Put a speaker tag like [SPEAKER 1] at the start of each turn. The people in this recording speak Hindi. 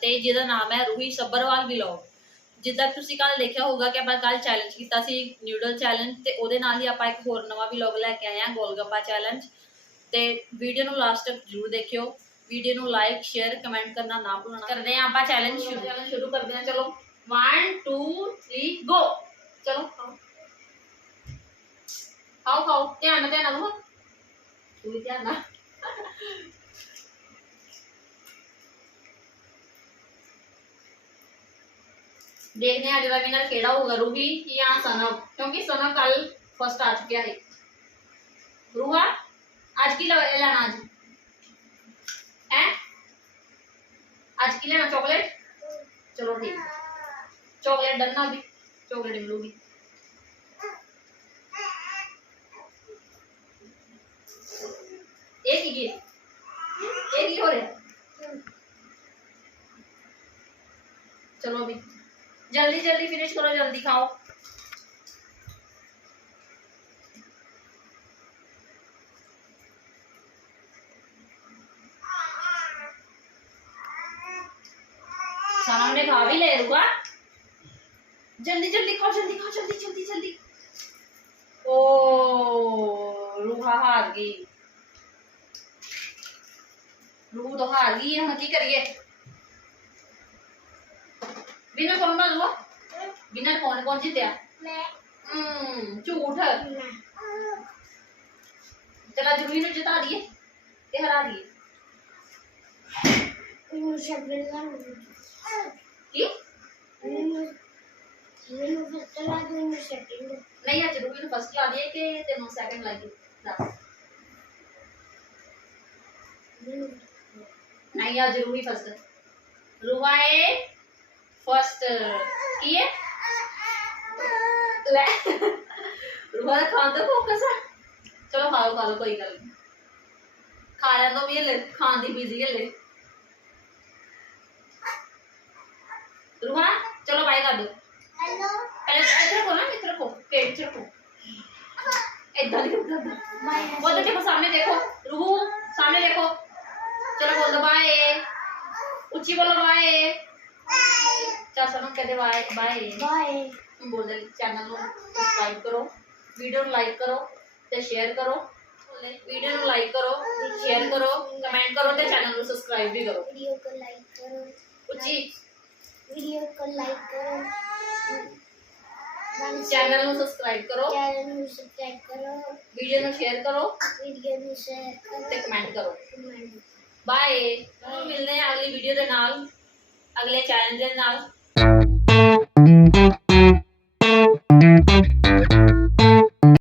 [SPEAKER 1] ਤੇ ਜਿਹਦਾ ਨਾਮ ਹੈ ਰੂਹੀ ਸੱਬਰਵਾਲ ਵਲੌਗ ਜਿੱਦਾਂ ਤੁਸੀਂ ਕੱਲ ਦੇਖਿਆ ਹੋਊਗਾ ਕਿ ਆਪਾਂ ਕੱਲ ਚੈਲੰਜ ਕੀਤਾ ਸੀ ਨਿਊਡਲ ਚੈਲੰਜ ਤੇ ਉਹਦੇ ਨਾਲ ਹੀ ਆਪਾਂ ਇੱਕ ਹੋਰ ਨਵਾਂ ਵਲੌਗ ਲੈ ਕੇ ਆਏ ਹਾਂ ਗੋਲਗੱਪਾ ਚੈਲੰਜ ਤੇ ਵੀਡੀਓ ਨੂੰ ਲਾਸਟ ਤੱਕ ਜ਼ਰੂਰ ਦੇਖਿਓ। ਵੀਡੀਓ ਨੂੰ ਲਾਈਕ ਸ਼ੇਅਰ ਕਮੈਂਟ ਕਰਨਾ ਨਾ ਭੁੱਲਣਾ। ਕਰਦੇ ਹਾਂ ਆਪਾਂ ਚੈਲੰਜ ਸ਼ੁਰੂ। ਚੈਲੰਜ ਸ਼ੁਰੂ ਕਰਦੇ ਹਾਂ ਚਲੋ। 1 2 3 ਗੋ ਚਲੋ ਖਾਓ। ਖਾਓ ਖਾਓ। ਧਿਆਨ ਨਾਲ ਧਿਆਨ ਨਾਲ। ਵੀ ਧਿਆਨ ਨਾਲ। देखने आज का विनर केड़ा रूही या सनम? क्योंकि सनम कल फ़र्स्ट आ चुका है। रूहा आज की लेना आज। है? आज की लेना चॉकलेट चलो ठीक। चॉकलेट डन ना अभी। चॉकलेट मिलूगी। एक ही एक ही हो रहा चलो अभी। जल्दी जल्दी फिनिश करो, जल्दी खाओ। खा भी ले रुका। जल्दी जल्दी खाओ जल्दी खाओ, जल्दी जल्दी जल्दी। ओ, रूहा हार गई। रूह तो हार गई हम की करिए? विनर कौन बन लो विनर कौन कौन जीतया हम्म झूठ चला ज़रूरी ने जिता दिए। के हरा दिए। की? नहीं आज रूबी फ़र्स्ट ला दिए कि तेनों सेकंड ला। दिए दस नहीं आज रूबी फ़र्स्ट रुवाए। फ़र्स्ट किए रुमाल फोकस तो है। चलो खा लो खा लो कोई गल खा लो भी हले खान की बीजी हले रुहान चलो बाय कर दो। पहले इधर ना पेट रखो। इधर सामने देखो। रूहू सामने देखो। चलो बोल दो बाय उच्ची बोलो बाय चल सुनो कहते बाय बाय हम बोल दे चैनल ਨੂੰ ਸਬਸਕ੍ਰਾਈਬ ਕਰੋ ਵੀਡੀਓ ਨੂੰ ਲਾਈਕ ਕਰੋ ਤੇ ਸ਼ੇਅਰ ਕਰੋ ਵੀਡੀਓ ਨੂੰ ਲਾਈਕ ਕਰੋ ਸ਼ੇਅਰ ਕਰੋ ਕਮੈਂਟ ਕਰੋ ਤੇ ਚੈਨਲ ਨੂੰ ਸਬਸਕ੍ਰਾਈਬ ਵੀ ਕਰੋ
[SPEAKER 2] वीडियो को लाइक करो
[SPEAKER 1] ਉੱਚੀ
[SPEAKER 2] वीडियो को लाइक करो
[SPEAKER 1] ਚੈਨਲ ਨੂੰ ਸਬਸਕ੍ਰਾਈਬ ਕਰੋ
[SPEAKER 2] चैनल को सब्सक्राइब करो
[SPEAKER 1] ਵੀਡੀਓ ਨੂੰ ਸ਼ੇਅਰ ਕਰੋ
[SPEAKER 2] वीडियो को शेयर करो
[SPEAKER 1] ਤੇ ਕਮੈਂਟ ਕਰੋ
[SPEAKER 2] कमेंट
[SPEAKER 1] ਬਾਏ ਮਿਲਦੇ ਹਾਂ ਅਗਲੀ ਵੀਡੀਓ ਦੇ ਨਾਲ ਅਗਲੇ ਚੈਲੰਜ ਦੇ ਨਾਲ Música